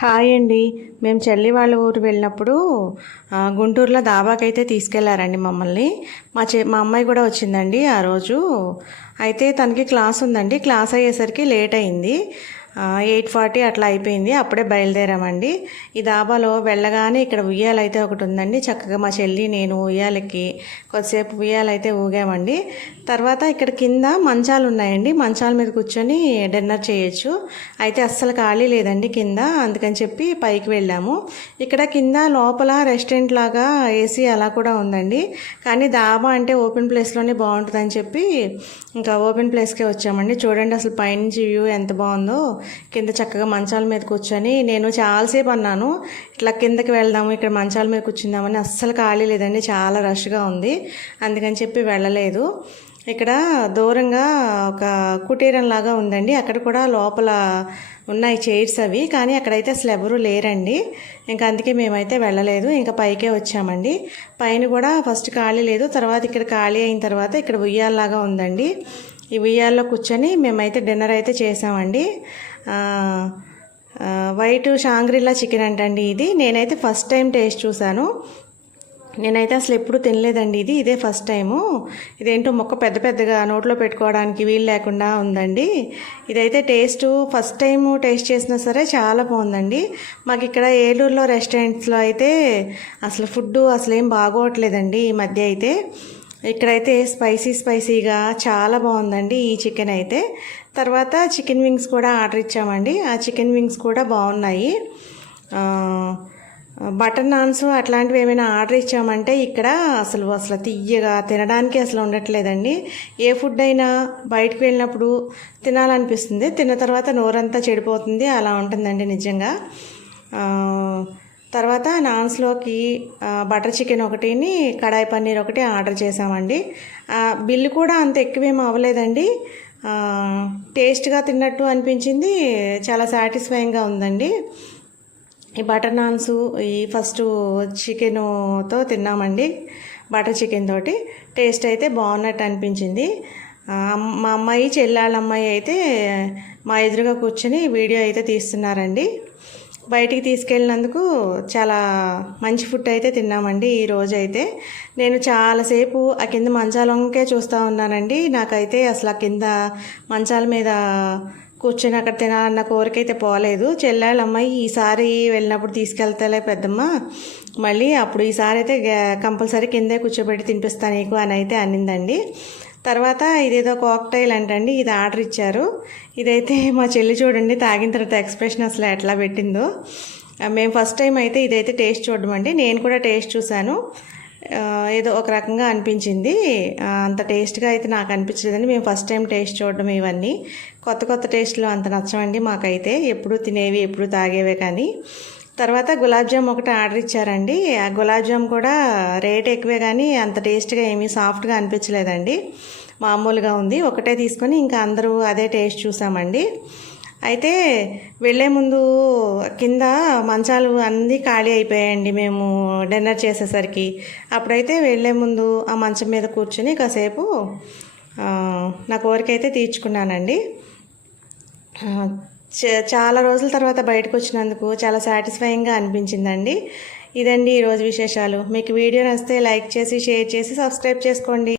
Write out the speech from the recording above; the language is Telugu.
హాయ్ అండి. మేము చెల్లి వాళ్ళ ఊరు వెళ్ళినప్పుడు గుంటూరులో గుంటూరులో దాబాకైతే తీసుకెళ్ళారండి మమ్మల్ని. మా చె మా అమ్మాయి కూడా వచ్చిందండి ఆ రోజు. అయితే తనకి క్లాస్ ఉందండి. క్లాస్ అయ్యేసరికి లేట్ అయింది. ఎయిట్ ఫార్టీ అట్లా అయిపోయింది. అప్పుడే బయలుదేరామండి. ఈ దాబాలో వెళ్ళగానే ఇక్కడ ఉయ్యాలైతే ఒకటి ఉందండి. చక్కగా మా చెల్లి నేను ఉయ్యాలకి కొద్దిసేపు ఉయ్యాలైతే ఊగామండి. తర్వాత ఇక్కడ కింద మంచాలు ఉన్నాయండి. మంచాల మీద కూర్చొని డిన్నర్ చేయొచ్చు. అయితే అస్సలు ఖాళీ లేదండి కింద. అందుకని చెప్పి పైకి వెళ్ళాము. ఇక్కడ కింద లోపల రెస్టారెంట్ లాగా ఏసీ అలా కూడా ఉందండి. కానీ దాబా అంటే ఓపెన్ ప్లేస్లోనే బాగుంటుందని చెప్పి ఇంకా ఓపెన్ ప్లేస్కే వచ్చామండి. చూడండి అసలు పైనుంచి వ్యూ ఎంత బాగుందో. కింద చక్కగా మంచాల మీద కూర్చొని నేను చాలాసేపు అన్నాను. ఇట్లా కిందకి వెళ్దాము ఇక్కడ మంచాల మీద కూర్చుందామని అస్సలు ఖాళీ లేదండి చాలా రష్గా ఉంది. అందుకని చెప్పి వెళ్ళలేదు. ఇక్కడ దూరంగా ఒక కుటీరం లాగా ఉందండి. అక్కడ కూడా లోపల ఉన్నాయి చైర్స్ అవి కానీ అక్కడైతే అసలు ఎవరూ లేరండి. ఇంకా అందుకే మేమైతే వెళ్ళలేదు ఇంకా పైకే వచ్చామండి. పైన కూడా ఫస్ట్ ఖాళీ లేదు తర్వాత ఇక్కడ ఖాళీ అయిన తర్వాత ఇక్కడ ఉయ్యాలలాగా ఉందండి. ఈ ఉయ్యాల్లో కూర్చొని మేమైతే డిన్నర్ అయితే చేసామండి. వైట్ షాంగ్రిల్లా చికెన్ అంటండి ఇది. నేనైతే ఫస్ట్ టైం టేస్ట్ చూశాను. నేనైతే అసలు ఎప్పుడు తినలేదండి ఇది. ఇదే ఫస్ట్ టైము. ఇదేంటో మొక్క పెద్ద పెద్దగా నోట్లో పెట్టుకోవడానికి వీలు లేకుండా ఉందండి. ఇదైతే టేస్ట్ ఫస్ట్ టైం టేస్ట్ చేసినా సరే చాలా బాగుందండి. మాకు ఇక్కడ ఏలూరులో రెస్టారెంట్స్లో అయితే అసలు ఫుడ్ అసలు ఏం బాగోవట్లేదండి ఈ మధ్య అయితే. ఇక్కడైతే స్పైసీ స్పైసీగా చాలా బాగుందండి ఈ చికెన్ అయితే. తర్వాత చికెన్ వింగ్స్ కూడా ఆర్డర్ ఇచ్చామండి. ఆ చికెన్ వింగ్స్ కూడా బాగున్నాయి. బటర్ నాన్స్ అట్లాంటివి ఏమైనా ఆర్డర్ ఇచ్చామంటే ఇక్కడ అసలు అసలు తీయగా తినడానికి అసలు ఉండట్లేదండి. ఏ ఫుడ్ అయినా బయటకు వెళ్ళినప్పుడు తినాలనిపిస్తుంది. తిన్న తర్వాత నోరంతా చెడిపోతుంది. అలా ఉంటుందండి నిజంగా. తర్వాత నాన్స్లోకి బటర్ చికెన్ ఒకటిని కడాయి పన్నీర్ ఒకటి ఆర్డర్ చేసామండి బిల్లు కూడా అంత ఎక్కువేం అవ్వలేదండి. టేస్ట్గా తిన్నట్టు అనిపించింది. చాలా సాటిస్ఫైయింగ్గా ఉందండి. ఈ బటర్ నాన్స్ ఈ ఫస్ట్ చికెన్తో తిన్నామండి బటర్ చికెన్ తోటి. టేస్ట్ అయితే బాగున్నట్టు అనిపించింది. మా అమ్మాయి చెల్లాళ్ళ అమ్మాయి అయితే మా ఎదురుగా కూర్చొని వీడియో అయితే తీస్తున్నారండి. బయటికి తీసుకెళ్ళినందుకు చాలా మంచి ఫుడ్ అయితే తిన్నామండి ఈ రోజు అయితే నేను చాలాసేపు ఆ కింద మంచాలంకే చూస్తూ ఉన్నానండి. నాకైతే అసలు ఆ కింద మంచాల మీద కూర్చొని అక్కడ తినాలన్న కోరిక అయితే పోలేదు. చెల్లెళ్ళ అమ్మాయి ఈసారి వెళ్ళినప్పుడు తీసుకెళ్తాలే పెద్దమ్మ. మళ్ళీ అప్పుడు ఈసారి అయితే కంపల్సరీ కిందే కూర్చోబెట్టి తినిపిస్తాను నీకు అని అయితే అనిందండి తర్వాత ఇదేదో కాక్టైల్ అంటండి ఇది ఆర్డర్ ఇచ్చారు. ఇదైతే మా చెల్లి చూడండి తాగిన తర్వాత ఎక్స్ప్రెషన్ అసలు ఎట్లా పెట్టిందో. మేము ఫస్ట్ టైం అయితే ఇదైతే టేస్ట్ చూడడం అండి. నేను కూడా టేస్ట్ చూశాను. ఏదో ఒక రకంగా అనిపించింది. అంత టేస్ట్గా అయితే నాకు అనిపించలేదండి. మేము ఫస్ట్ టైం టేస్ట్ చూడడం ఇవన్నీ. కొత్త కొత్త టేస్ట్లు అంత నచ్చవండి మాకైతే. ఎప్పుడు తినేవి ఎప్పుడు తాగేవే కానీ. తర్వాత గులాబ్ జామ్ ఒకటి ఆర్డర్ ఇచ్చారండి. ఆ గులాబ్ జామ్ కూడా రేట్ ఎక్కువే కానీ అంత టేస్ట్గా ఏమీ సాఫ్ట్గా అనిపించలేదండి. మామూలుగా ఉంది. ఒకటే తీసుకొని ఇంకా అందరూ అదే టేస్ట్ చూసామండి. అయితే వెళ్ళే ముందు కింద మంచాలు అన్నీ ఖాళీ అయిపోయాయండి మేము డిన్నర్ చేసేసరికి. అప్పుడైతే వెళ్ళే ముందు ఆ మంచం మీద కూర్చొని కాసేపు నా కోరిక అయితే తీర్చుకున్నానండి చాలా రోజుల తర్వాత బయటకు వచ్చినందుకు చాలా సాటిస్ఫైయింగ్గా అనిపించిందండి. ఇదండి ఈరోజు విశేషాలు. మీకు వీడియో నచ్చితే లైక్ చేసి షేర్ చేసి సబ్స్క్రైబ్ చేసుకోండి.